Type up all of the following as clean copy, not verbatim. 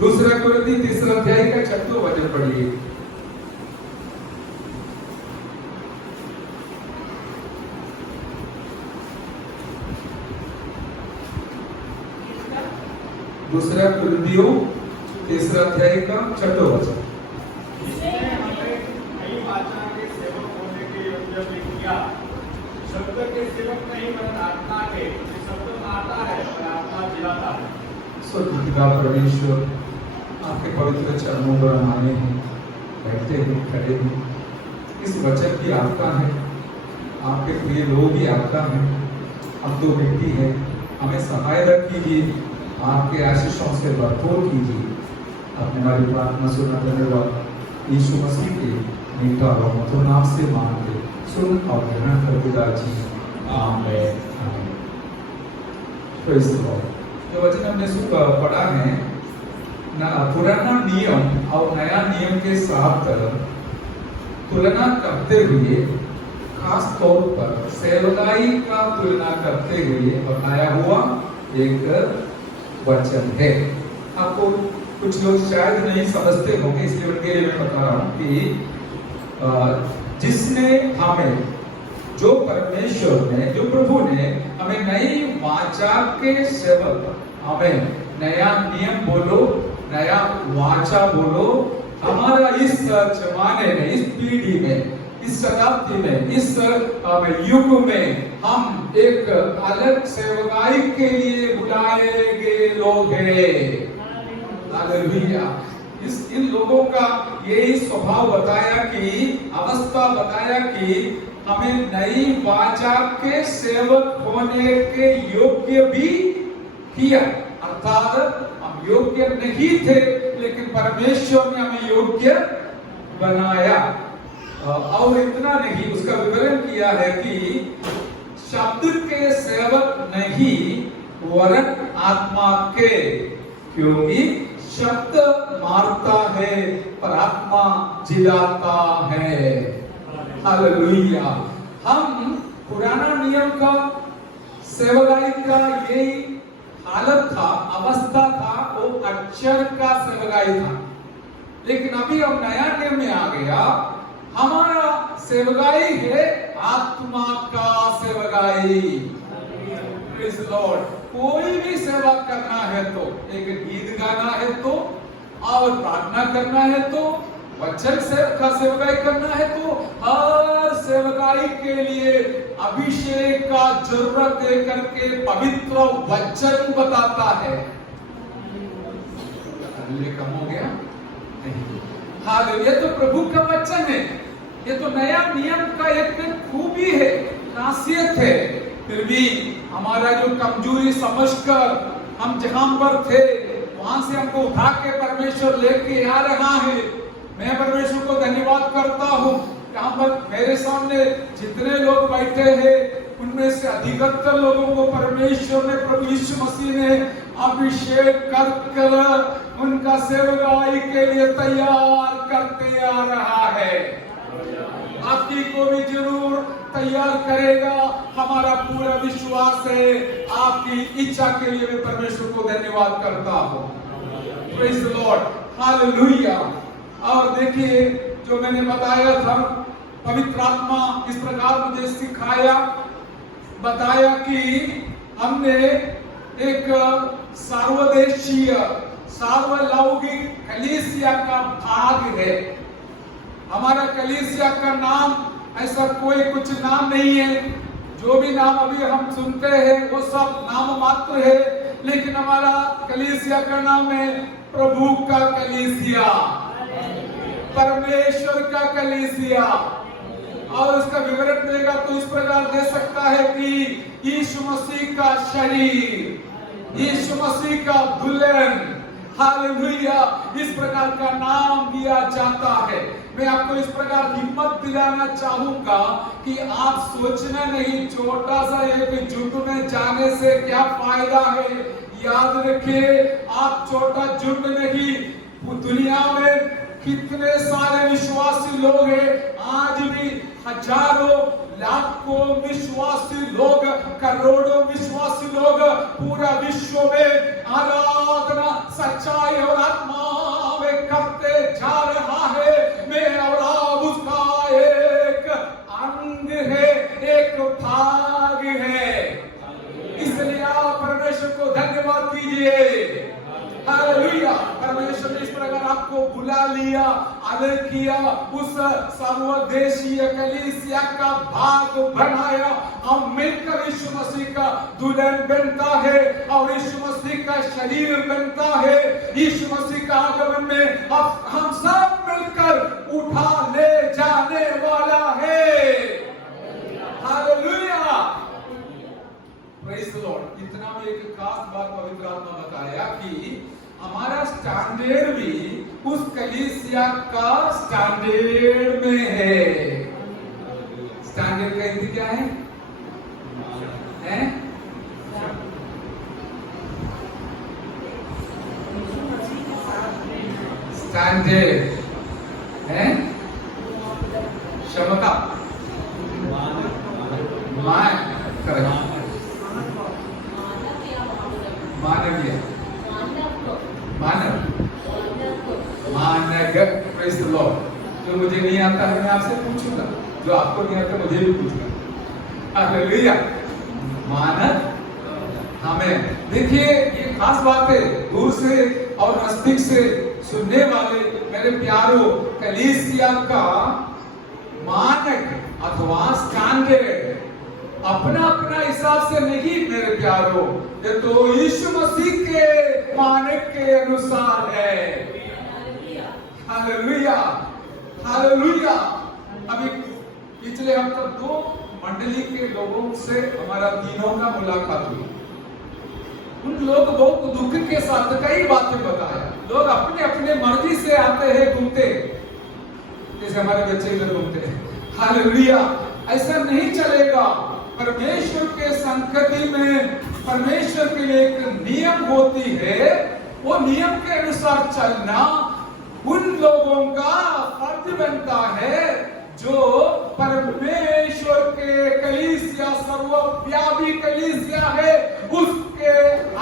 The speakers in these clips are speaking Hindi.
दूसरा कुरिन्ती 3 अध्याय का 6 वचन पढ़िए। दूसरा कुरिन्थियों 3 अध्याय का 6 वचन। शब्द के सेवक नहीं वरन आत्मा के, शब्द मारता है और आत्मा जिलाता है। स्वर्गीय परमेश्वर, आपके पवित्र चरणों पर हम आए हैं, बैठे हैं, खड़े हैं। इस वचन की आपका है, आपके प्रिय लोग भी आपका है। हम तो मिट्टी है, हमें सहायता कीजिए, आपके आशीषों से भरपूर कीजिए। अपने हमारी प्रार्थना सुनना धन्यवाद यीशु मसीह के मीठा और मधुर नाम से मांगते सुन और ग्रहण कर पिताजी, आमीन। Praise the Lord. जो वचन हमने पढ़ा है ना, पुराना नियम और नया नियम के साथ तुलना करते हुए, खास तौर पर सेवकाई का तुलना करते हुए बताया हुआ एक वचन है। आपको कुछ लोग शायद नहीं समझते होंगे, इसलिए उनके लिए मैं बता रहा हूँ कि जिसने हमें, जो परमेश्वर ने, जो प्रभु ने हमें नई वाचा के सेवक, हमें नया नियम बोलो, नया वाचा बोलो, हमारा इस जमाने में, इस पीढ़ी में, इस शताब्दी में, इस युग में हम एक अलग सेवकाई के लिए बुलाए गए लोग हैं। हालेलुया। इन लोगों का यही स्वभाव बताया कि, अवस्था बताया कि हमें नई वाचा के सेवक होने के योग्य भी किया। अर्थात हम योग्य नहीं थे, लेकिन परमेश्वर ने हमें योग्य बनाया। और इतना नहीं, उसका विवरण किया है कि शब्द के सेवक नहीं वरन आत्मा के, क्योंकि शब्द मारता है पर आत्मा जिलाता है। हालेलुया। हम पुराना नियम का सेवकाई का यही हालत था, अवस्था था, वो अक्षर का सेवकाई था। लेकिन अभी हम नया नियम में आ गया, हमारा सेवकाई है आत्मा का सेवकाई। Praise the Lord. कोई भी सेवा करना है तो, एक गीत गाना है तो, और प्रार्थना करना है तो, वचन से का सेवकाई करना है तो, हर सेवकाई के लिए अभिषेक का जरूरत दे करके पवित्र वचन बताता है। कम हो गया नहीं? हाँ, ये तो प्रभु का वचन है, ये तो नया नियम का एक खूबी है, खासियत है। फिर भी हमारा जो कमजोरी समझकर हम जहां पर थे वहां से हमको उठा के परमेश्वर लेके आ रहा है। मैं परमेश्वर को धन्यवाद करता हूँ। यहाँ पर मेरे सामने जितने लोग बैठे हैं उनमें से अधिकतर लोगों को परमेश्वर ने, प्रभु यीशु मसीह ने अभिषेक कर उनका सेवकाई के लिए तैयार करते आ रहा है। आपकी को भी जरूर तैयार करेगा, हमारा पूरा विश्वास है। आपकी इच्छा के लिए मैं परमेश्वर को धन्यवाद करता हूँ। Praise the Lord. हालेलुया। और देखिए, जो मैंने बताया था, पवित्र आत्मा इस प्रकार मुझे सिखाया, बताया कि हमने एक सर्वदेशीय, सार्वलौकिक कलीसिया का भाग है। हमारा कलीसिया का नाम ऐसा कोई कुछ नाम नहीं है। जो भी नाम अभी हम सुनते हैं वो सब नाम मात्र है, लेकिन हमारा कलीसिया का नाम है प्रभु का कलीसिया, परमेश्वर का कलीसिया। और इसका विवरण देगा तो इस प्रकार दे सकता है कि यीशु मसीह का शरीर, यीशु मसीह का दुल्हन। हालेलुया। इस प्रकार का नाम दिया जाता है। मैं आपको इस प्रकार हिम्मत दिलाना चाहूंगा कि आप सोचना नहीं, छोटा सा एक झुंड में जाने से क्या फायदा है। याद रखिए, आप छोटा झुंड नहीं, दुनिया में कितने सारे विश्वासी लोग हैं। आज भी हजारों लाखों विश्वासी लोग, करोड़ों विश्वासी लोग पूरा विश्व में आराधना, सच्चाई और आत्मा को बुला लिया, अलग किया, उस सर्वदेशीय कलीसिया का भाग बनाया। हम मिलकर यीशु मसीह का दुल्हन बनता है और यीशु मसीह का शरीर बनता है। यीशु मसीह का आगमन में अब हम सब मिलकर उठा ले जाने वाला है। Hallelujah, praise the Lord. इतना में एक खास बात पवित्र आत्मा बताया कि हमारा स्टैंडर्ड भी उस कलीसिया का स्टैंडर्ड में है। स्टैंडर्ड का हिंदी क्या है? स्टैंडर्ड है क्षमता, मानवीय, मानव, प्रेज़ द लॉर्ड। जो मुझे नहीं आता है मैं आपसे पूछूंगा, जो आपको नहीं आता मुझे भी पूछूंगा। हालेलुया, मानव हमें। देखिए ये खास बात है, दूर से और नजदीक से सुनने वाले मेरे प्यारों, कलीसिया का मानक अथवा स्टैंडर्ड अपना अपना हिसाब से नहीं मेरे प्यारों, ये तो यीशु मसीह के मानक के अनुसार है। Hallelujah, hallelujah. अभी पिछले हफ्ते 2 मंडली के लोगों से हमारा तीनों का मुलाकात हुई। उन लोग बहुत दुख के साथ कई बातें बताया। लोग अपने अपने मर्जी से आते हैं, घूमते, जैसे हमारे बच्चे इधर घूमते हैं। हालेलुया, ऐसा नहीं चलेगा। परमेश्वर के संगति में परमेश्वर के लिए एक नियम होती है, वो नियम के अनुसार चलना उन लोगों का फर्ज बनता है जो परमेश्वर के कलीसिया, सर्वव्यापी कलीसिया है, उसके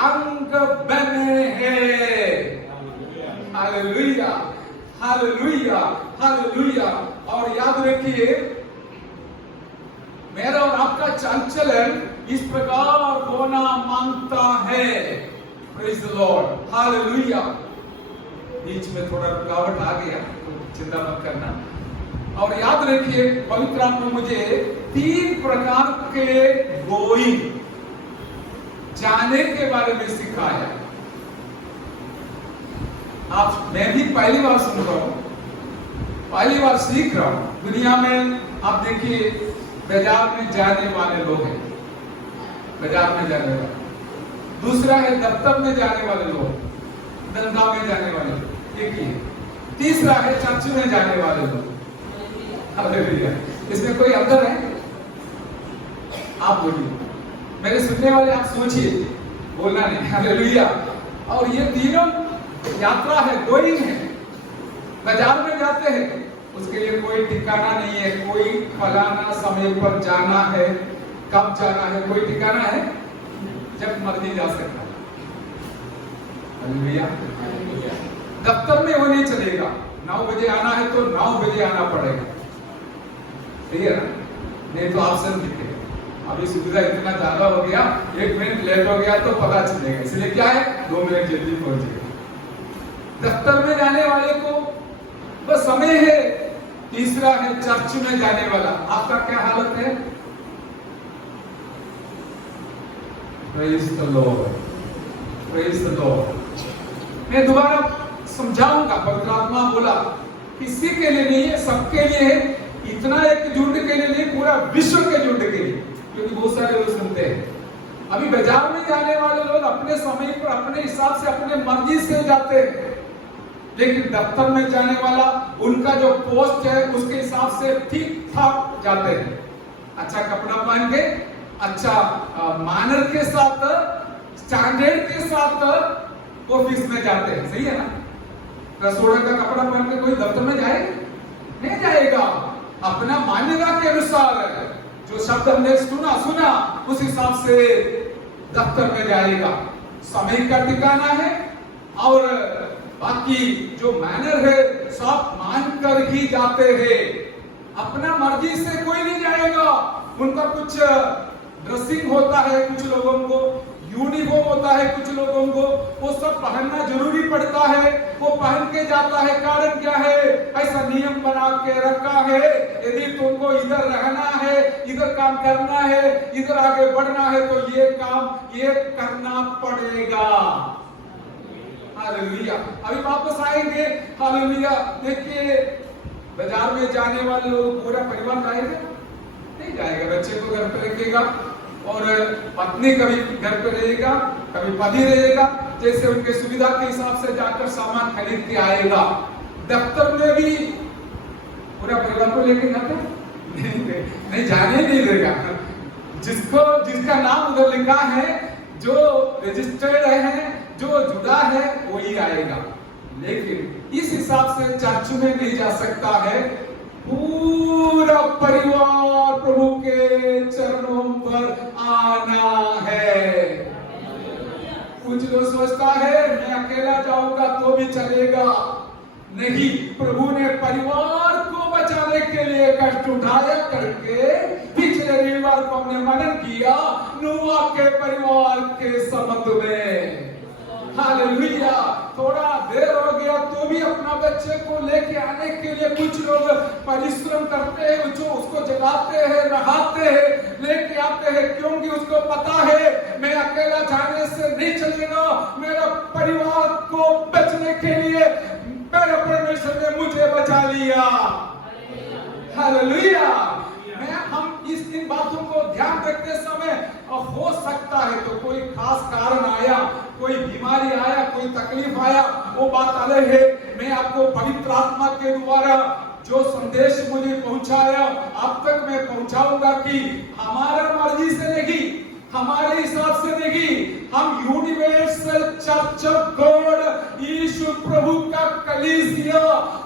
अंग बने हैं। Hallelujah, hallelujah, hallelujah. और याद रखिए, मेरा और आपका चांचलन इस प्रकार होना मांगता है। Praise the Lord, hallelujah. बीच में थोड़ा रुकावट आ गया तो चिंता मत करना। और याद रखिए, पवित्र आत्मा मुझे 3 प्रकार के गोइंग, जाने के बारे में सिखाया। मैं भी पहली बार सुन रहा हूं, पहली बार सीख रहा हूं। दुनिया में आप देखिए, बाजार में जाने वाले लोग हैं, बाजार में जाने वाले। दूसरा है दफ्तर में जाने वाले लोग, धंधा में जाने वाले लोग, एक ही है। तीसरा है चर्च में जाने वाले लोग। हालेलुया, इसमें कोई अंतर है? आप बोलिए, मेरे सुनने वाले आप सोचिए, बोलना नहीं। हालेलुया। और ये तीनों यात्रा है, गोइंग है। बाजार में जाते हैं, उसके लिए कोई ठिकाना नहीं है, कोई फलाना समय पर जाना है, कब जाना है, कोई ठिकाना है, जब मर्जी जा सकता है। हालेलुया। दफ्तर में वो नहीं चलेगा, 9 बजे आना है तो 9 बजे आना पड़ेगा, सही है ना? नहीं तो ऑप्शन दिखेगा। अभी सुविधा इतना ज्यादा हो गया, 1 मिनट लेट हो गया तो पता चलेगा, इसलिए क्या है, 2 मिनट जल्दी पहुंचेगा। दफ्तर में जाने वाले को बस समय है। तीसरा है चर्च में जाने वाला, आपका क्या हालत है? Praise the Lord, praise the Lord. मैं दोबारा समझाऊंगा, पवित्र आत्मा बोला किसी के लिए नहीं है, सबके लिए है। इतना एक झुंड के लिए नहीं, पूरा विश्व के झुंड के लिए, क्योंकि बहुत सारे लोग सुनते हैं। अभी बाजार में जाने वाले लोग अपने समय पर, अपने हिसाब से, अपने मर्जी से जाते हैं। लेकिन दफ्तर में जाने वाला, उनका जो पोस्ट है उसके हिसाब से ठीक ठाक जाते हैं। अच्छा कपड़ा पहन के, अच्छा मानर के साथ, स्टैंडर्ड के साथ ऑफिस में जाते हैं, सही है ना? रसोड़ा का कपड़ा पहन के कोई दफ्तर में जाएगा? नहीं जाएगा। अपना मान्यता के अनुसार जो शब्द हमने सुना उस हिसाब से दफ्तर में जाएगा। समय का ठिकाना है और बाकी जो मैनर है सब मान कर ही जाते हैं। अपना मर्जी से कोई नहीं जाएगा। उनका कुछ ड्रेसिंग होता है, कुछ लोगों को यूनिफॉर्म होता है कुछ लोगों को, वो सब पहनना जरूरी पड़ता है, वो पहन के जाता है। कारण क्या है? ऐसा नियम बना के रखा है, यदि तुमको इधर रहना है, इधर काम करना है, इधर आगे बढ़ना है, तो ये काम ये करना पड़ेगा। हालेलुया। अभी वापस आएंगे। हालेलुया। देखिए, बाजार में जाने वाले लोग पूरा परिवार जाएगा? नहीं जाएगा। बच्चे को घर पे रखेगा और पत्नी कभी घर पे रहेगा, कभी पति रहेगा, जैसे उनके सुविधा के हिसाब से जाकर सामान खरीद के आएगा। दफ्तर में भी पूरा परिवार को लेके जाते नहीं जाने नहीं देगा। जिसका नाम उधर लिखा है, जो रजिस्टर्ड है, जो जुड़ा है, वही आएगा। लेकिन इस हिसाब से चर्च में नहीं जा सकता है। पूरा परिवार प्रभु के चरणों पर आना है। कुछ लोग सोचता है मैं अकेला जाऊंगा तो भी चलेगा। नहीं, प्रभु ने परिवार को बचाने के लिए कष्ट उठाया करके पिछले रविवार को हमने मनन किया नूह के परिवार के संबंध में। हालेलुया। थोड़ा देर हो गया तो भी अपना बच्चे को लेके आने के लिए कुछ लोग परिश्रम करते हैं, जो उसको जगाते हैं, नहाते हैं, लेके आते हैं, क्योंकि उसको पता है मैं अकेला जाने से नहीं चलेगा। मेरा परिवार को बचने के लिए मेरे परमेश्वर ने मुझे बचा लिया। हालेलुया। हम इन बातों को ध्यान रखते समय, हो सकता है तो कोई खास कारण आया, कोई बीमारी आया, कोई तकलीफ आया, वो बात अलग है। मैं आपको पवित्र आत्मा के द्वारा जो संदेश मुझे पहुंचाया, अब तक मैं पहुंचाऊंगा कि हमारा मर्जी से नहीं, हमारे हिसाब से नहीं, हम यूनिवर्सल चर्च ऑफ गॉड, यीशु प्रभु का कलीसिया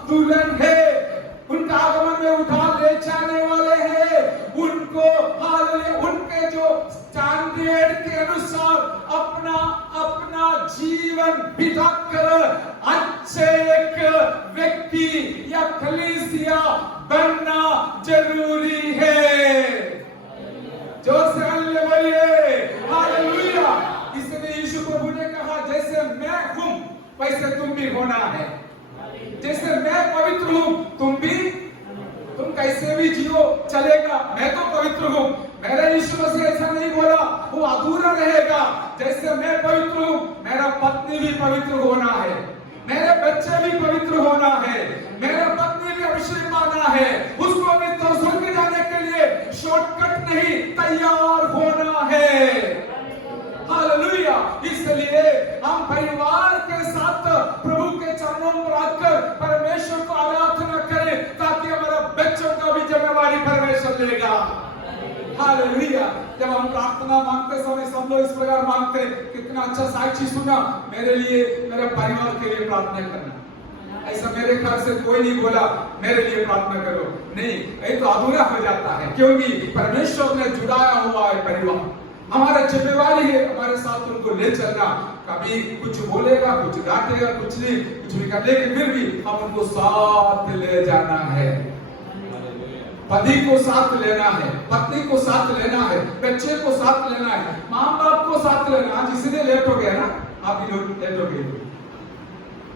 दुल्हन है। उनका आगमन में उठा ले जाने वाले हैं। उनको हालेलुया, उनके जो स्टैंडर्ड के अनुसार अपना जीवन बिताकर अच्छे एक व्यक्ति या कलीसिया बनना जरूरी है। जोर से हालेलुया, हालेलुया। इसलिए यीशु प्रभु ने कहा जैसे मैं हूं वैसे तुम भी होना है। जैसे मैं पवित्र हूं तुम कैसे भी जियो चलेगा, मैं तो पवित्र हूं। मेरा यीशु मसीह ऐसा नहीं बोला वो अधूरा रहेगा। जैसे मैं पवित्र हूं, मेरा पत्नी भी पवित्र होना है, मेरे बच्चे भी पवित्र होना है, मेरा पत्नी भी अभिषेक माना है। उसको भी तो स्वर्ग जाने के लिए शॉर्टकट नहीं, तैयार होना है। हालेलुया। इसलिए हम परिवार के साथ प्रभु के चरणों पर आकर परमेश्वर को आराधना करें, ताकि हमारा बच्चों का भी जिम्मेवारी परमेश्वर लेगा। हालेलुया। जब हम प्रार्थना मांगते समय सब लोग इस प्रकार मांगते, कितना अच्छा साक्षी सुना, मेरे लिए, मेरे परिवार के लिए प्रार्थना करना। ऐसा मेरे ख्याल से कोई नहीं बोला मेरे लिए प्रार्थना करो, नहीं, ये तो अधूरा हो जाता है, क्योंकि परमेश्वर ने जुड़ाया हुआ है परिवार। हमारा जिम्मेवारी है हमारे साथ उनको ले चलना। कभी कुछ बोलेगा, कुछ डांटेगा, कुछ नहीं, कुछ भी कर, लेकिन फिर भी हम उनको साथ ले जाना है। पति को साथ लेना है, पत्नी को साथ लेना है, बच्चे को साथ लेना है, माँ बाप को साथ लेना। आज इसलिए लेट हो गया ना, आप ही लोग लेट हो गए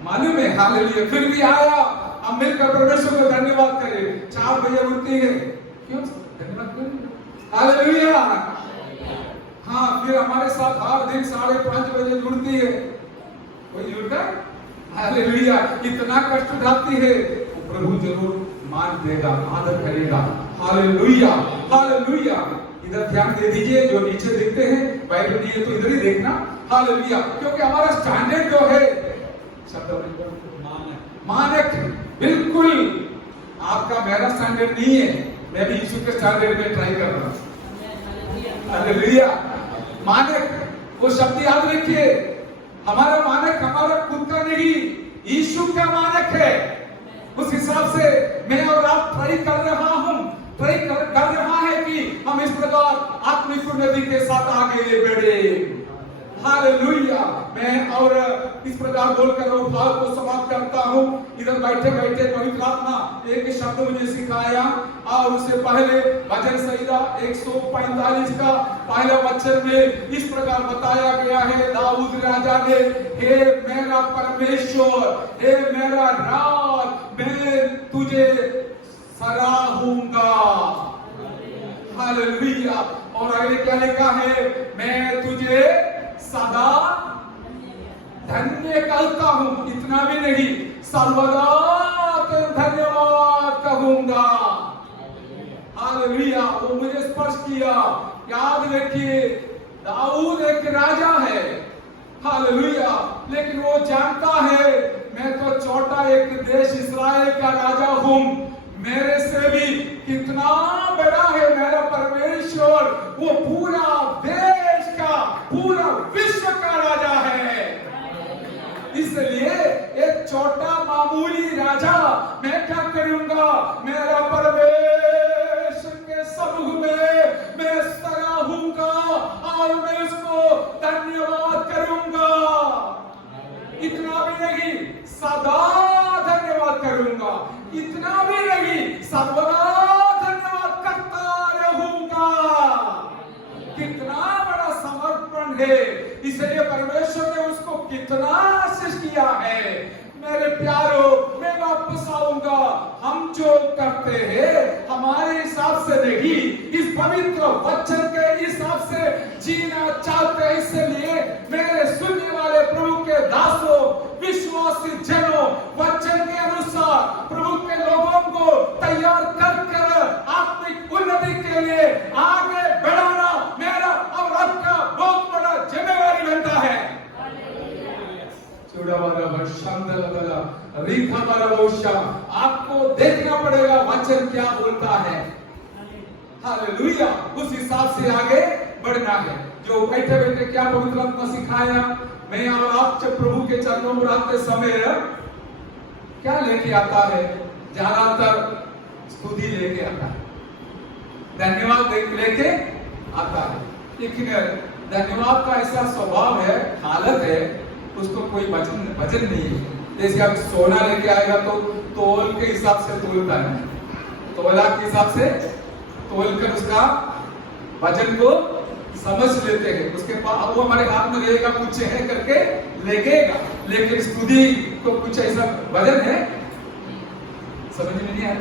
मालूम है। हालेलुया। फिर भी आया, हम मिलकर परमेश्वर को धन्यवाद करें। 4 बजे उठती है, क्यों धन्यवाद करें? हालेलुया। हाँ, फिर हमारे साथ हर दिन 5:30 बजे जुड़ती है। कोई जुड़ता है? हालेलुया। इतना कष्ट उठाती है, प्रभु जरूर मान देगा, आदर करेगा। Hallelujah, hallelujah. इधर ध्यान दे दीजिए, जो नीचे देखते हैं, बाइबल नहीं है तो इधर ही देखना। हालेलुया। क्योंकि हमारा स्टैंडर्ड जो है मानक, बिल्कुल आपका मेरा स्टैंडर्ड नहीं है। मैं भी यीशु के स्टैंडर्ड में ट्राई कर रहा हूं। हालेलुया। मानक, वो शब्द याद रखिए, हमारा मानक हमारा खुद का नहीं, यीशु का मानक है। उस हिसाब से मैं और आप ट्राई कर रहा हूं, ट्राई कर रहा है कि हम इस प्रकार आत्मिक उन्नति के साथ आगे बढ़े। हालेलुया। मैं और इस प्रकार बोलकर वो भाव को समाप्त करता हूँ। इधर बैठे बैठे पवित्र आत्मा एक शब्द मुझे सिखाया और उससे पहले भजन संहिता 145 का पहला वचन में इस प्रकार बताया गया है, दाऊद राजा ने, हे मेरा परमेश्वर, हे मेरा राज, मैं तुझे सराहूंगा। हालेलुया। और आगे क्या लिखा है, मैं तुझे सदा धन्य कहता हूं। इतना भी नहीं, सर्वदा धन्यवाद कहूंगा। हालेलुया। वो मुझे स्पर्श किया। याद रखिए, दाऊद एक राजा है, हालेलुया, लेकिन वो जानता है मैं तो छोटा एक देश इस्राएल का राजा हूं, मेरे से भी कितना बड़ा है मेरा परमेश्वर, वो पूरा देश का, पूरा विश्व का राजा है। इसलिए एक छोटा मामूली राजा मैं क्या करूंगा, मेरा परमेश्वर के समूह में मैं सराहूंगा और मैं उसको धन्यवाद करूंगा। इतना भी नहीं, सदा धन्यवाद करूंगा। इतना भी नहीं, सर्वदा धन्यवाद करता रहूंगा। कितना बड़ा समर्पण है। इसलिए परमेश्वर ने उसको कितना आशीष किया है। मेरे प्यारों, मैं वापस आऊंगा। हम जो करते हैं हमारे हिसाब से नहीं, इस पवित्र वचन के हिसाब से जीना चाहते हैं। इसलिए मेरे सुनने वाले प्रभु के दासों, विश्वासी जनों, वचन के अनुसार प्रभु के लोगों को तैयार कर आत्मिक उन्नति के लिए आगे बढ़ाना मेरा और आपका बहुत बड़ा जिम्मेवारी बनता है। आपको देखना पड़ेगा वचन क्या बोलता है। हालेलुया। उस हिसाब से आगे बढ़ना है। जो बैठे बैठे क्या पवित्र आत्मा सिखाया, मैं और आप जब प्रभु के चरणों में आते समय क्या लेके आता है, ज्यादातर स्तुति लेके आता है, धन्यवाद लेके आता है। लेकिन धन्यवाद का ऐसा स्वभाव है, हालत है, उसको कोई वजन नहीं है। जैसे आप सोना लेके आएगा तो तोल के हिसाब से तोलता है, तोला के हिसाब से तोल कर उसका वजन को समझ लेते हैं। उसके बाद वो हमारे हाथ में रहेगा, कुछ है करके लेगेगा। लेकिन स्तुति को कुछ ऐसा वजन है, समझ में नहीं आया।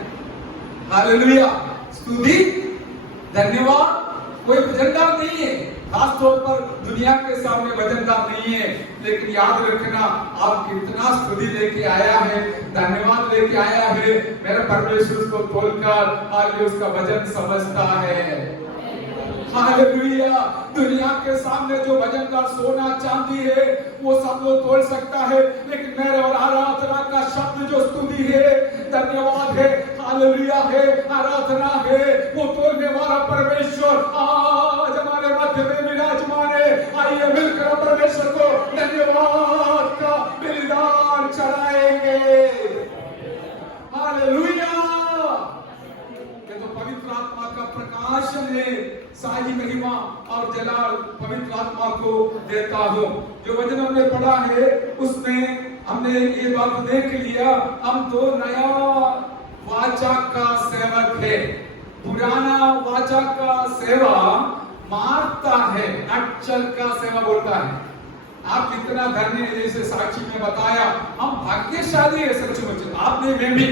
हालेलुया। स्तुति, धन्यवाद कोई वजनदार नहीं है, खास तौर पर दुनिया के सामने वजनदार नहीं है। लेकिन याद रखना, आप कितना स्तुति लेके आया है, धन्यवाद लेके आया है, मेरा परमेश्वर उसको तोलकर आगे उसका वजन समझता है। हालेलुया। दुनिया के सामने जो वजनदार सोना चांदी है वो सब लोग तोल सकता है, लेकिन मेरे और आराधना का शब्द जो स्तुति है, धन्यवाद है, हालेलुया है, आराधना है, वो तोलने वाला परमेश्वर आज हमारे मध्य में विराजमान है। आइए मिलकर परमेश्वर को धन्यवाद का बलिदान चढ़ाएंगे। हालेलुया। ये तो पवित्र आत्मा का प्रकाशन है। सारी महिमा और जलाल पवित्र आत्मा को देता हूं। जो वचन हमने पढ़ा है उसमें हमने ये बात देख लिया, हम तो नया वाचा का सेवक है। पुराना वाचा का सेवा मारता है, अचल का सेवा बोलता है। आप कितना धन्य है, जैसे साक्षी में बताया, हम भाग्यशाली है सचमुच, आपने मैं भी।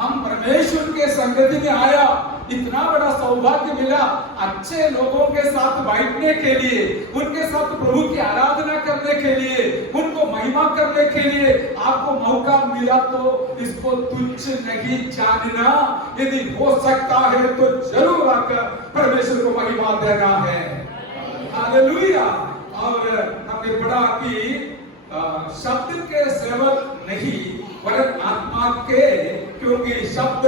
हम परमेश्वर के संगति में आया, इतना बड़ा सौभाग्य मिला अच्छे लोगों के साथ बैठने के लिए, उनके साथ प्रभु की आराधना करने के लिए, उनको महिमा करने के लिए आपको मौका मिला। तो इसको तुच्छ नहीं जानना, यदि हो सकता है तो जरूर आकर परमेश्वर को महिमा देना है। हालेलुया। और हमने पढ़ा कि शब्द के सेवक नहीं वरन आत्मा के, क्योंकि शब्द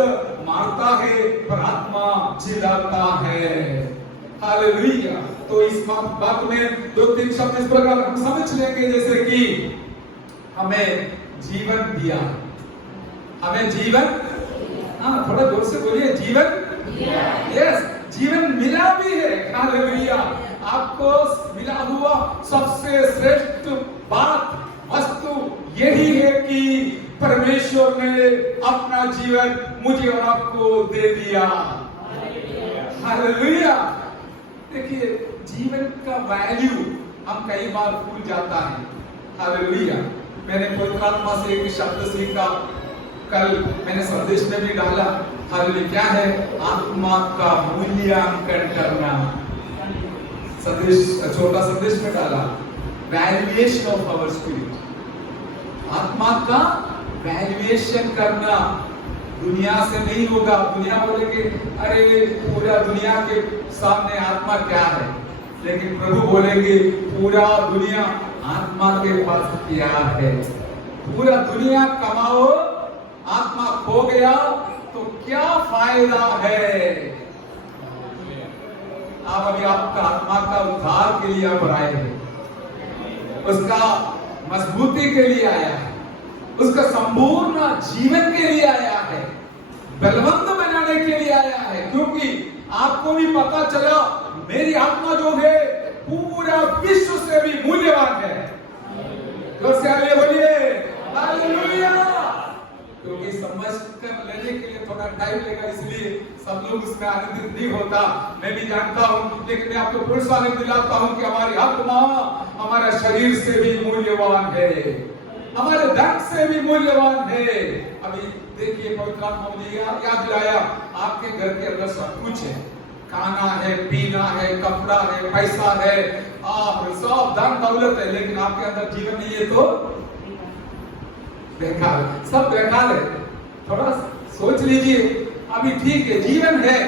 मारता है पर आत्मा जिलाता है। हालेलुया। तो इस बात में दो तीन शब्द इस प्रकार हम समझ लेंगे, जैसे कि हमें जीवन दिया, हमें जीवन, हाँ थोड़ा जोर से बोलिए, जीवन, यस, जीवन मिला भी है। हालेलुया। आपको मिला हुआ सबसे श्रेष्ठ बात वस्तु यही है कि परमेश्वर ने अपना जीवन मुझे और आपको दे दिया। हालेलुया। देखिए, जीवन का वैल्यू हम कई बार भूल जाता है। हालेलुया। मैंने पवित्र आत्मा से एक शब्द सीखा, कल मैंने संदेश में भी डाला। हालेलुया। क्या है? आत्मा का मूल्यांकन करना। संदेश, छोटा संदेश में डाला, वैल्यूएशन ऑफ आवर स्पिरिट। आत्मा का वैल्यूएशन करना। दुनिया से नहीं होगा। दुनिया बोलेंगे अरे पूरा दुनिया के सामने आत्मा क्या है, लेकिन प्रभु बोलेंगे पूरा दुनिया आत्मा के पास क्या है। पूरा दुनिया कमाओ, आत्मा खो गया तो क्या फायदा है। आप अभी आपका आत्मा का उद्धार के लिए आप आए हैं, उसका मजबूती के लिए आया है, उसका संपूर्ण जीवन के लिए आया है, बलवंत बनाने के लिए आया है। क्योंकि आपको भी पता चला मेरी आत्मा जो है पूरा विश्व से भी मूल्यवान है। जोर से हालेलुया बोलिए, हालेलुया। क्योंकि समझ कर लेने के लिए थोड़ा टाइम लगेगा, इसलिए सब लोग उसमें आनंदित नहीं होता, मैं भी जानता हूं। लेकिन मैं आपको प्रोत्साहन दिलाता हूं कि हमारी आत्मा हमारे शरीर से भी मूल्यवान है, हमारे धन से भी मूल्यवान है। अभी देखिए, पवित्र आत्मा ने याद दिलाया आपके घर के अंदर सब कुछ है, खाना है, पीना है, कपड़ा है, पैसा है, आप सब धन दौलत है, लेकिन आपके अंदर जीवन नहीं है तो बेकार, सब बेकार है। थोड़ा सोच लीजिए। अभी ठीक है, जीवन है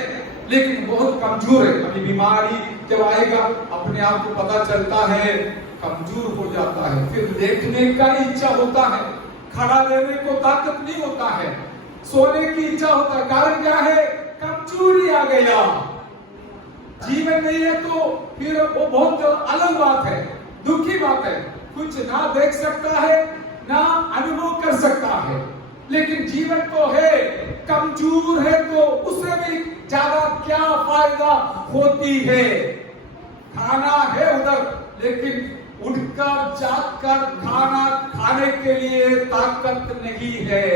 लेकिन बहुत कमजोर है। अभी बीमारी जब आएगा अपने आप को पता चलता है, कमजोर हो जाता है, फिर लेटने का इच्छा होता है, खड़ा रहने को ताकत नहीं होता है, सोने की इच्छा होता है। कारण क्या है? कमजोरी आ गया। जीवन नहीं है तो फिर वो बहुत अलग बात है, दुखी बात है। कुछ ना देख सकता है, ना अनुभव कर सकता है, लेकिन जीवन तो है, कमजोर है तो उससे भी ज्यादा क्या फायदा होती है। खाना है उधर, लेकिन उठकर जागकर खाना खाने के लिए ताकत नहीं है।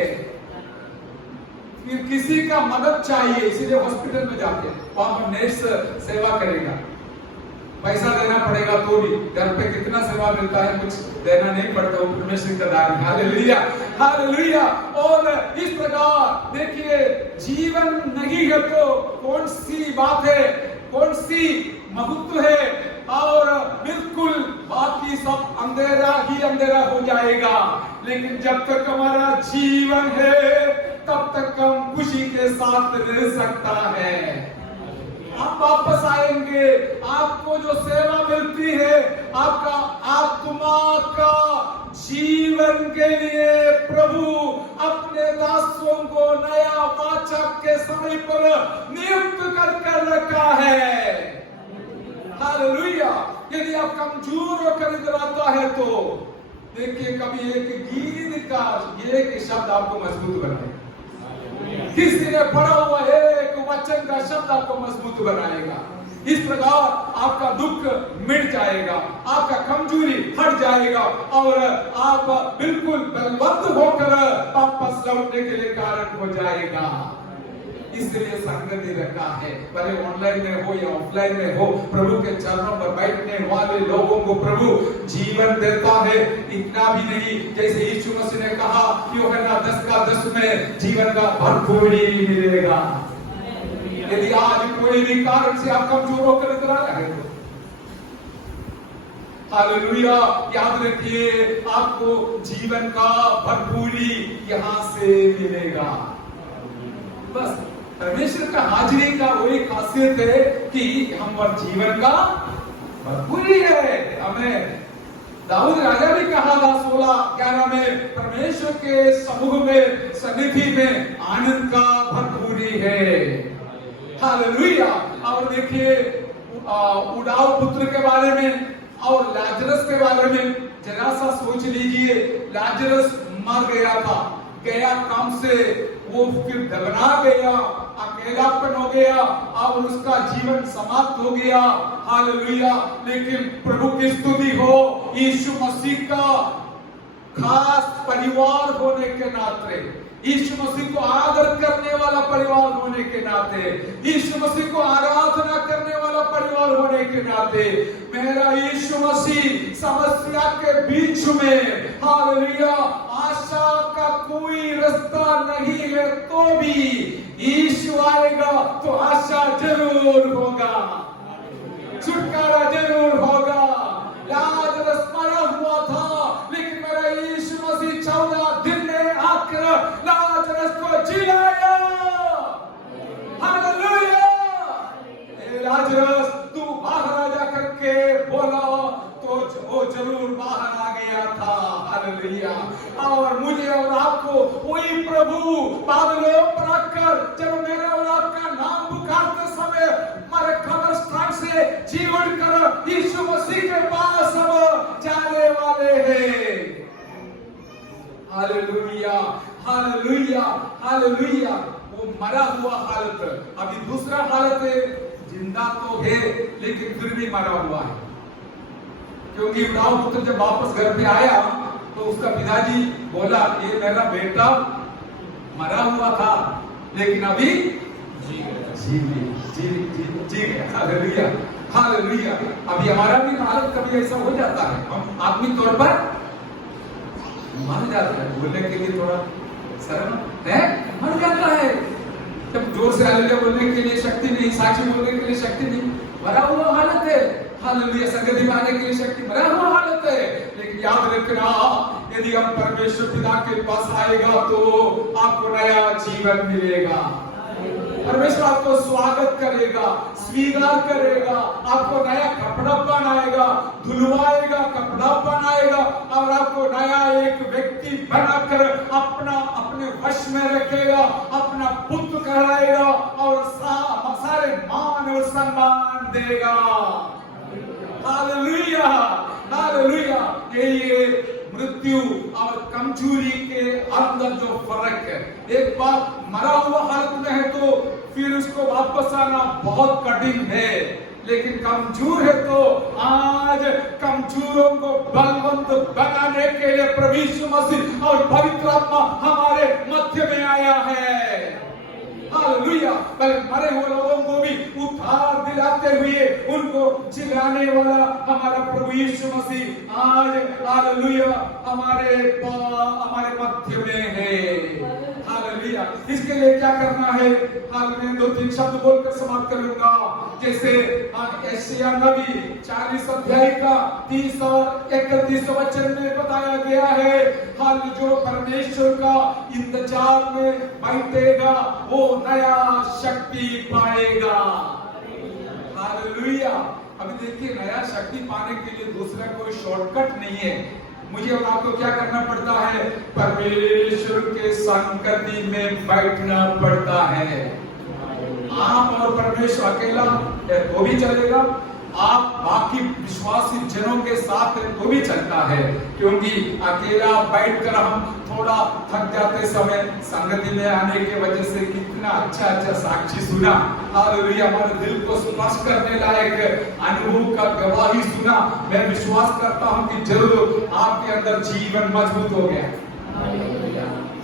फिर किसी का मदद चाहिए, इसीलिए हॉस्पिटल में जाते हैं, वहां पर नर्स सेवा करेगा, पैसा देना पड़ेगा तो भी। घर पे कितना सेवा मिलता है, कुछ देना नहीं पड़ता, वो परमेश्वर का दान। Hallelujah, hallelujah. और इस प्रकार देखिए, जीवन नहीं है तो कौन सी बात है, कौन सी महत्व है, और बिल्कुल बाकी सब अंधेरा ही अंधेरा हो जाएगा। लेकिन जब तक हमारा जीवन है तब तक हम खुशी के साथ रह सकता है। आप वापस आएंगे, आपको जो सेवा मिलती है, आपका आत्मा का जीवन के लिए प्रभु अपने दासों को नया वाचक के समय पर नियुक्त कर रखा है। हालेलुया। यदि आप कमजोर होकर इधर आता है तो देखिए, कभी एक गीत का एक शब्द आपको मजबूत बनाए, किसी ने पढ़ा हुआ एक वचन का शब्द आपको मजबूत बनाएगा। इस प्रकार आपका दुख मिट जाएगा, आपका कमजोरी हट जाएगा, और आप बिल्कुल बलवंत होकर वापस लौटने के लिए कारण हो जाएगा। इसलिए संगति रखा है, भले ऑनलाइन में हो या ऑफलाइन में हो, प्रभु के चरणों पर बैठने वाले लोगों को प्रभु जीवन देता है। इतना भी नहीं, जैसे यीशु मसीह ने कहा यूहन्ना 10:10 में जीवन का भरपूर मिलेगा। यदि आज कोई भी कारण से आप कमजोर होकर इधर आ रहे हो, हालेलुया, याद रखिए आपको जीवन का भरपूरी यहाँ से मिलेगा। बस परमेश्वर का हाजिरी का वही खासियत है कि हम पर जीवन का भरपूरी है। हमें दाऊद राजा भी कहा था 16:11 में, परमेश्वर के समूह में, सन्निधि में आनंद का भरपूरी है। हालेलुया। और देखिए, उड़ाऊ पुत्र के बारे में और लाजरस के बारे में जरा सा सोच लीजिए। लाजरस मर गया था, गया काम से, वो फिर डगरा गया, अकेलापन हो गया और उसका जीवन समाप्त हो गया। हालेलुया। लेकिन प्रभु की स्तुति हो, यीशु मसीह का खास परिवार होने के नाते, यीशु मसीह को आदर करने वाला परिवार होने के नाते, यीशु मसीह को आराधना करने वाला परिवार होने के नाते, मेरा यीशु मसीह समस्या के बीच में, हालेलुया, आशा का कोई रास्ता नहीं है तो भी यीशु आएगा तो आशा जरूर होगा, छुटकारा जरूर होगा। लाजरस मरा हुआ था, लेकिन मेरा यीशु मसीह 14 दिन में आकर लाजरस को जिलाया। हालेलुया। लाजरस तू बाहर आ जा करके बोला तो वो जरूर बाहर आ गया था। हालेलुया। और मुझे और आपको वही प्रभु बादलों पर आकर जब मेरा और आपका नाम पुकारते समय हमारे कब्रिस्तान से जी उठकर यीशु मसीह के पास हम जाने वाले हैं। Hallelujah, hallelujah, hallelujah. वो मरा हुआ हालत, अभी दूसरा हालत है, जिंदा तो है लेकिन फिर भी मरा हुआ है। क्योंकि इब्राहिम पुत्र जब वापस घर पे आया तो उसका पिताजी बोला, ये मेरा बेटा मरा हुआ था लेकिन अभी जी गया। Hallelujah, hallelujah. अभी हमारा भी हालत कभी ऐसा हो जाता है, हम आत्मिक तौर पर मर जाता है, बोलने के लिए थोड़ा शर्म है, मर जाता है। जब जोर से हालेलुया बोलने के लिए शक्ति नहीं, साक्षी बोलने के लिए शक्ति नहीं, मरा हुआ हालत है। हालेलुया, संगति में आने के लिए शक्ति, मरा हुआ हालत है। लेकिन याद रखना, यदि हम परमेश्वर पिता के पास आएगा तो आपको नया जीवन मिलेगा। परमेश्वर आपको स्वागत करेगा, स्वीकार करेगा, आपको नया कपड़ा पहनाएगा, धुलवाएगा, कपड़ा पहनाएगा और आपको नया एक व्यक्ति बनाकर अपने वश में रखेगा, अपना पुत्र कहलाएगा और सारे मान और सम्मान देगा। Hallelujah, hallelujah. ये मृत्यु और कमजोरी के अंदर जो फर्क है, एक बार मरा हुआ हालत में है तो फिर उसको वापस आना बहुत कठिन है, लेकिन कमजोर है तो आज कमजोरों को बलवंत बनाने के लिए प्रभु यीशु मसीह और पवित्र आत्मा हमारे मध्य में आया है। हालेलुया। मरे हुए लोगों को भी उद्धार दिलाते हुए उनको जिलाने वाला हमारा प्रभु यीशु मसीह आज हालेलुया हमारे मध्य में है। हालेलुया। इसके लिए क्या करना है? हालेलुया, 2-3 शब्द बोलकर समाप्त करूंगा। जैसे यशायाह नबी 40 अध्याय का 30 और 31 वचन में बताया गया है, हाल जो परमेश्वर का इंतजार में बैठेगा वो नया शक्ति पाएगा। हालेलुया। अभी देखिए, नया शक्ति पाने के लिए दूसरा कोई शॉर्टकट नहीं है। मुझे और आपको क्या करना पड़ता है? परमेश्वर के संगति में बैठना पड़ता है। आप और परमेश्वर अकेला तो भी चलेगा, आप बाकी विश्वासी जनों के साथ तो भी चलता है, क्योंकि अकेला बैठकर हम थोड़ा थक जाते समय संगति में आने के वजह से कितना अच्छा साक्षी सुना, हालेलुया, हमारे दिल को स्पर्श करने लायक अनुभव का गवाही सुना। मैं विश्वास करता हूं कि जरूर आपके अंदर जीवन मजबूत हो गया।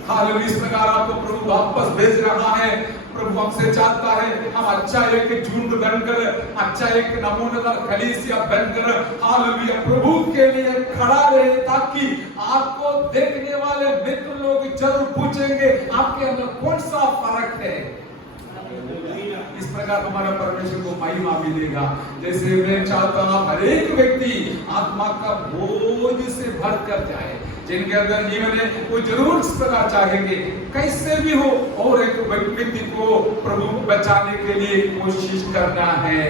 हालेलुया। इस प्रकार आपको प्रभु वापस भेज रहा है। प्रभु हमसे चाहता है हम अच्छा एक झुंड बनकर, अच्छा एक नमूनेदार कलीसिया बनकर हालेलुया प्रभु के लिए खड़ा रहे, ताकि आपको देखने वाले मित्र लोग जरूर पूछेंगे आपके अंदर कौन सा फर्क है। इस प्रकार हमारा परमेश्वर को महिमा मिलेगा। जैसे मैं चाहता हूं हर एक व्यक्ति आत्मा का बोझ से भर कर जाए, जिनके अंदर जीवन है वो जरूर इस प्रकार चाहेंगे कैसे भी हो और एक व्यक्ति को प्रभु बचाने के लिए कोशिश करना है।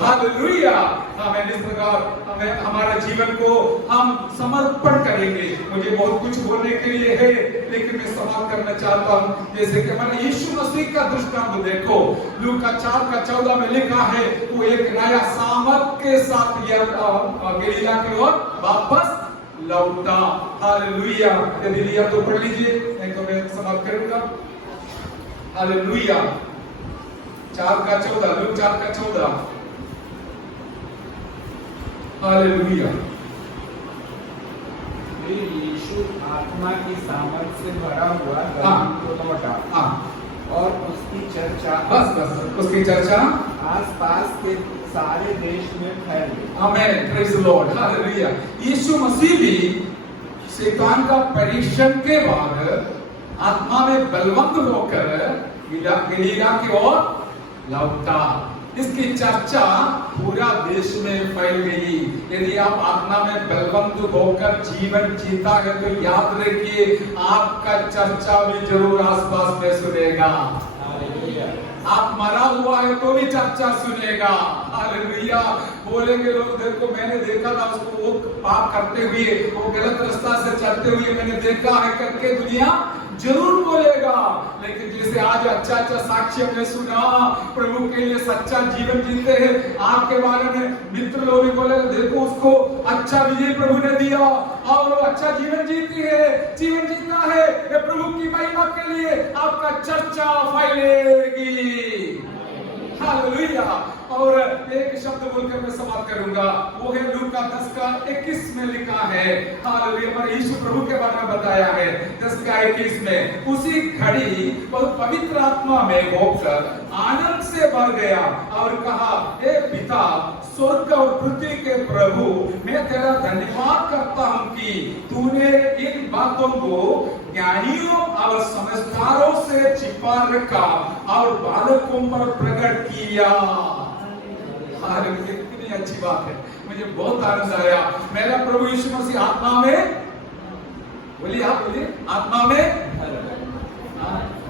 हालेलुया। हमें इस प्रकार हमें हमारा जीवन को हम समर्पण करेंगे। मुझे बहुत कुछ बोलने के लिए है, लेकिन मैं समाप्त करना चाहता हूँ। जैसे कि मैंने यीशु मसीह का दृष्टांत देखो, लूका 4:14 में लिखा है, वो एक नया सामर्थ के साथ गलीला की ओर वापस लौटा। हालेलुया। यदि लिया तो पढ़ लीजिए, नहीं तो मैं समाप्त करूंगा। हालेलुया। 4:14, लूक 4:14। हालेलुया। फिर यीशु आत्मा की सामर्थ से भरा हुआ हाँ। गलील को लौटा हाँ, और उसकी चर्चा बस उसकी चर्चा आसपास के सारे देश में फैल गई। आमेन, प्रेज द लॉर्ड, हालेलुया। यीशु मसीह भी शैतान का परीक्षण के बाद आत्मा में बलवंत होकर गलीला की ओर लौटा। इसकी चर्चा पूरा देश में फैल गई। यदि आप आत्मा में बलवंत होकर जीवन जीता है तो याद रखिए आपका चर्चा भी जरूर आसपास में सुनेगा। आप मरा हुआ है तो भी चर्चा सुनेगा। हालेलुया। बोलेंगे लोग, देखो मैंने देखा था उसको, वो पाप करते हुए, वो गलत रास्ता से चलते हुए मैंने देखा है करके दुनिया जरूर बोलेगा। लेकिन जैसे आज अच्छा अच्छा साक्ष्य में सुना, प्रभु के लिए सच्चा जीवन जीते हैं, आपके बारे में मित्र लोग भी बोले, देखो उसको अच्छा विजय प्रभु ने दिया और वो अच्छा जीवन जीती है, जीवन जीता है, ये प्रभु की महिमा के लिए आपका चर्चा फैलेगी। हालेलुया। और एक शब्द बोलकर मैं समाप्त करूंगा, वो है लूका 10:21 में लिखा है। हालेलुया। हमारे यीशु प्रभु के बारे में बताया है 10:21 में। उसी घड़ी बहुत पवित्र आत्मा में होकर आनंद से भर गया और कहा, हे पिता, स्वर्ग और पृथ्वी के प्रभु, मैं तेरा धन्यवाद करता हूं कि तूने इन बातों को ज्ञानियों और समझदारों से छिपा रखा और बालकों पर प्रकट किया। कितनी अच्छी बात है, मुझे बहुत आनंद आया। मेरा प्रभु यीशु मसीह आत्मा में, बोलिए आप बोलिए, आत्मा में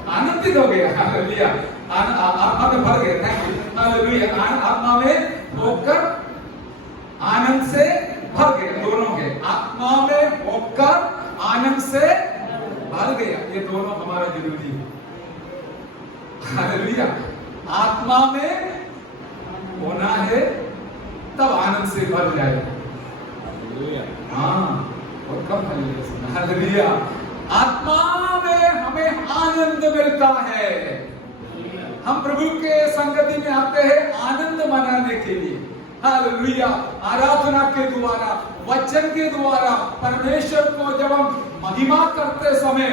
आनंदित हो गया। हालेलुया। आत्मा में भर गया। Thank you. हालेलुया। आत्मा में होकर आनंद से भर गया। दोनों के आत्मा में होकर आनंद से भर गया, ये दोनों हमारा जरूरी है। हालेलुया। आत्मा में होना है तब आनंद से भर जाए। हाँ, और कब हालेलुया। आत्मा में हमें आनंद मिलता है। हम प्रभु के संगति में आते हैं आनंद मनाने के लिए। हालेलुया। आराधना के द्वारा, वचन के द्वारा परमेश्वर को जब हम महिमा करते समय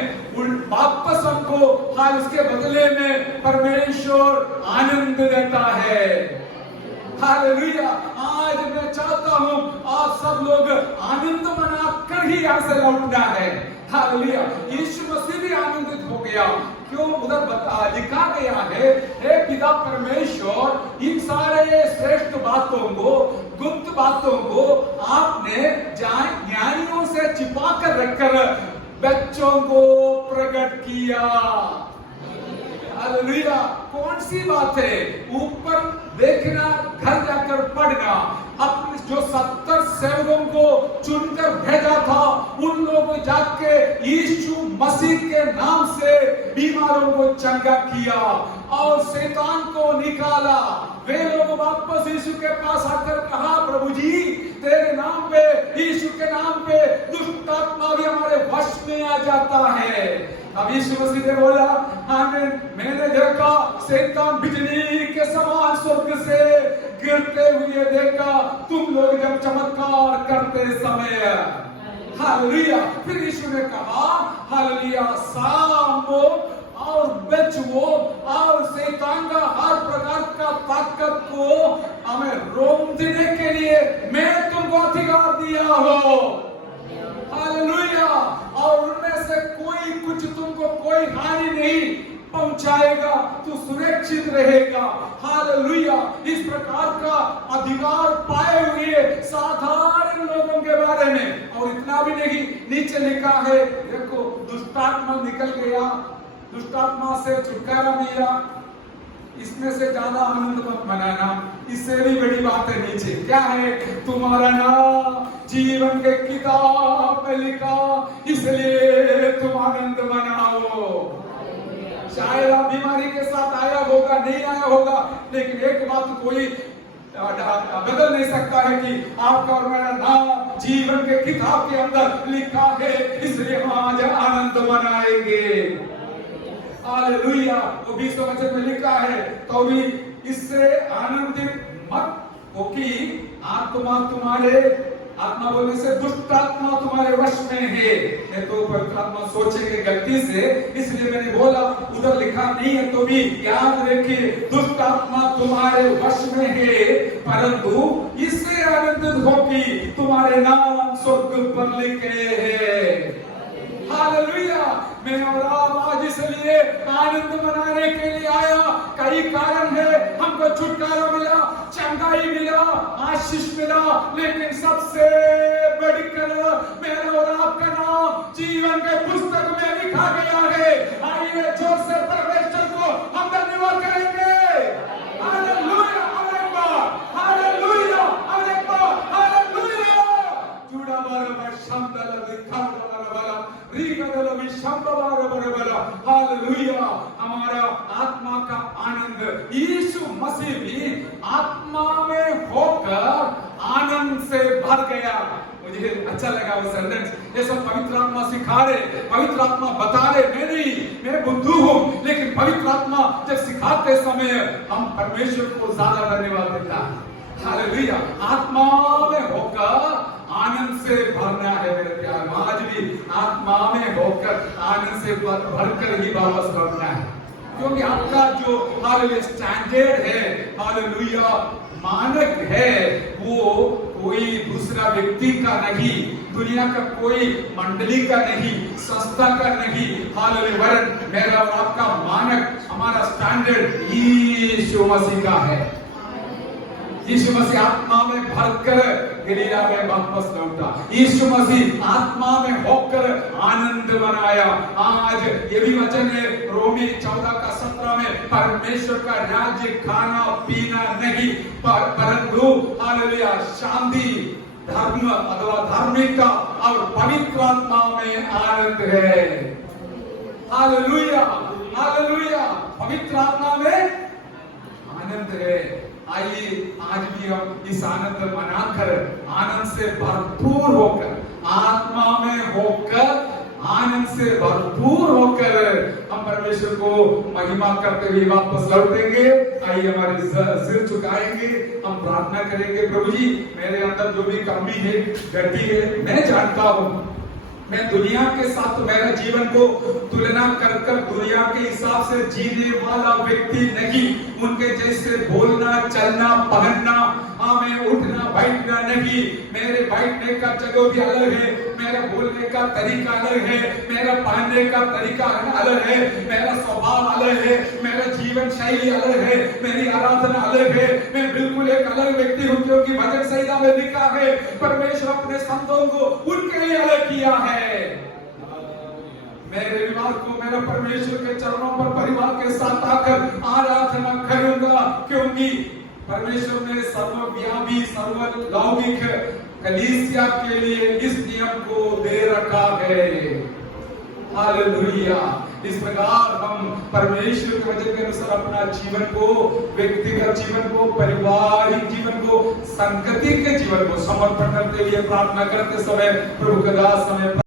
वापस हमको हाल उसके बदले में परमेश्वर आनंद देता है। हालेलुया। आज मैं चाहता हूं आप सब लोग आनंद मनाकर ही यहां से लौटना है। हालेलुया। यीशु मसीह भी आनंदित हो गया। क्यों? उधर लिखा गया है, हे पिता परमेश्वर, इन सारे श्रेष्ठ बातों को, गुप्त बातों को आपने ज्ञानियों से छिपा कर रखकर बच्चों को प्रकट किया। हालेलुया। कौन सी बात है? ऊपर देखना, घर जाकर पढ़ना। अपने जो 70 सेवकों को चुनकर भेजा था, उन लोगों को जाके यीशु मसीह के नाम से बीमारों को चंगा किया और शैतान को निकाला। वे लोग वापस यीशु के पास आकर कहा, प्रभु जी, तेरे नाम पे, यीशु के नाम पे दुष्ट आत्मा भी हमारे वश में आ जाता है। अब यीशु मसीह ने बोला, आमीन, मैंने देखा शैतान बिजली के समान स्वर्ग से गिरते हुए देखा तुम लोग जब चमत्कार करते समय। हालेलुया। फिर यीशु ने कहा, हालेलुया, सांपों और बिच्छुओं और शैतान का हर प्रकार का ताकत को हमें रोकने के लिए मैं तुमको अधिकार दिया हो। हालेलुया। और उनमें से कोई कुछ तुमको कोई हानि नहीं पहुंचाएगा, तू सुरक्षित रहेगा। हालेलुया। इस प्रकार का अधिकार पाए हुए साधारण लोगों के बारे में। और इतना भी नहीं, नीचे लिखा है, देखो, दुष्टात्मा निकल गया, दुष्टात्मा से छुटकारा मिला। इसमें से ज्यादा आनंद मत मनाना, इससे भी बड़ी बात है नीचे क्या है, तुम्हारा नाम जीवन के किताब में लिखा, इसलिए तुम आनंद मनाओ। शायद आप बीमारी के साथ आया होगा, नहीं आया होगा, लेकिन एक बात कोई बदल नहीं सकता है कि आपका और मेरा नाम जीवन के किताब के अंदर लिखा है, इसलिए हम आज आनंद मनाएंगे। हालेलुया। वो 20वें वचन में लिखा है, तो भी इससे आनंदित मत हो कि आत्मा तुम्हारे, आत्मा बोलने से दुष्ट आत्मा तुम्हारे वश में है। नहीं तो पवित्र आत्मा सोचेंगे गलती से, इसलिए मैंने बोला उधर लिखा नहीं है, तो भी याद रखिए दुष्ट आत्मा तुम्हारे वश में है, परंतु इससे आनंदित हो कि तुम्हारे नाम स्वर्ग पर लिखे हैं। हालेलुया। मैं और आप आज इसलिए आनंद मनाने के लिए आया। कई कारण है, हमको छुटकारा मिला, चंगाई मिला, आशीष मिला, लेकिन सबसे बढ़कर मेरा और आपका नाम जीवन के पुस्तक में लिखा गया है। आइए जोर से परमेश्वर को हम धन्यवाद करेंगे। Hallelujah, hallelujah, hallelujah, hallelujah. जुड़ा बार शब्द लिखा हालेलुया। हमारा आत्मा का आनंद, यीशु मसीह भी आत्मा में होकर आनंद से भर गया। मुझे अच्छा लगा वो सेंटेंस। ये सब पवित्र आत्मा सिखा रहे, पवित्र आत्मा बता रहे, मैं नहीं, मैं बुद्धू हूं, लेकिन पवित्र आत्मा जब सिखाते समय हम परमेश्वर को ज्यादा धन्यवाद देता है। हालेलुया। आत्मा में होकर आनंद से भरना है मेरे प्यार। आज भी आत्मा में होकर आनंद से भरकर ही वापस लौटना है, क्योंकि आपका जो हालेलुया स्टैंडर्ड है, हालेलुया मानक है, वो कोई दूसरा व्यक्ति का नहीं, दुनिया का कोई मंडली का नहीं, संस्था का नहीं, हालेलुया, वरन मेरा और आपका मानक, हमारा स्टैंडर्ड यीशु मसीह का है। यीशु मसीह आत्मा में भरकर गलीला में वापस लौटा। यीशु मसीह आत्मा में होकर आनंद मनाया। आज ये भी वचन है रोमी 14:17 में, परमेश्वर का राज्य खाना पीना नहीं, परंतु हालेलुया शांति, धर्म अथवा धार्मिकता और पवित्र आत्मा में आनंद है। Hallelujah, hallelujah. पवित्र आत्मा में आनंद है। आइए आज भी हम इस आनंद मनाकर, आनंद से भरपूर होकर, आत्मा में होकर, आनंद से भरपूर होकर हम परमेश्वर को महिमा करते हुए वापस लौटेंगे। आइए हमारे सिर झुकाएंगे, हम प्रार्थना करेंगे। प्रभु जी, मेरे अंदर जो भी कमी है, गलती है, मैं जानता हूँ। मैं दुनिया के साथ मेरा जीवन को तुलना कर दुनिया के हिसाब से जीने वाला व्यक्ति नहीं। उनके जैसे बोलना, चलना, पहनना, मैं उठना बैठना नहीं। मेरे बैठने का जगह भी अलग है, मेरा बोलने का तरीका अलग है, मेरा पहनने का तरीका अलग है, मेरा स्वभाव अलग है, मेरा जीवन शैली अलग है, मेरी आराधना अलग है। मैं बिल्कुल एक अलग व्यक्ति हूँ, क्योंकि भजन संहिता में लिखा है परमेश्वर अपने संतों को उनके लिए अलग किया है। मैं रविवार को मेरा परमेश्वर के चरणों पर परिवार के साथ आकर आराधना करूंगा, क्योंकि परमेश्वर ने सर्वव्यापी सर्वलौकिक कलीसिया के लिए इस नियम को दे रखा है। हालेलुया। इस प्रकार हम परमेश्वर के वचन के अनुसार अपना जीवन को, व्यक्तिगत जीवन को, पारिवारिक जीवन को, संगति के जीवन को समर्पण करते हुए प्रार्थना करते समय प्रभु का दास हमें